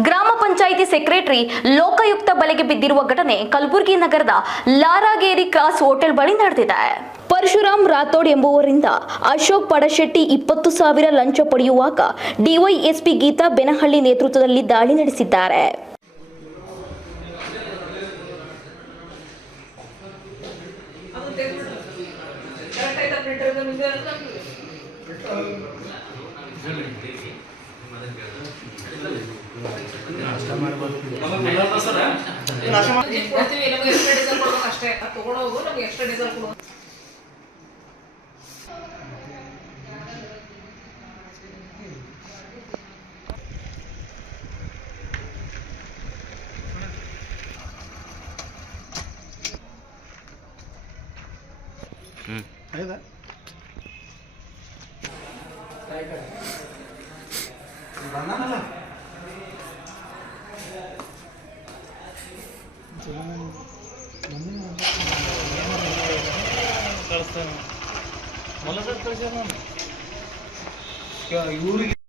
ಗ್ರಾಮ ಪಂಚಾಯಿತಿ ಸೆಕ್ರೆಟರಿ ಲೋಕಾಯುಕ್ತ ಬಲೆಗೆ ಬಿದ್ದಿರುವ ಘಟನೆ ಕಲಬುರಗಿ ನಗರದ ಲಾರಾಗೇರಿ ಕ್ರಾಸ್ ಹೋಟೆಲ್ ಬಳಿ ನಡೆದಿದೆ. ಪರಶುರಾಮ್ ರಾಥೋಡ್ ಎಂಬುವರಿಂದ ಅಶೋಕ್ ಪಡಶೆಟ್ಟಿ 20,000 ಲಂಚ ಪಡೆಯುವಾಗ ಡಿವೈಎಸ್ಪಿ ಗೀತಾ ಬೆನಹಳ್ಳಿ ನೇತೃತ್ವದಲ್ಲಿ ದಾಳಿ ನಡೆಸಿದ್ದಾರೆ. ಇವರಿಗೆ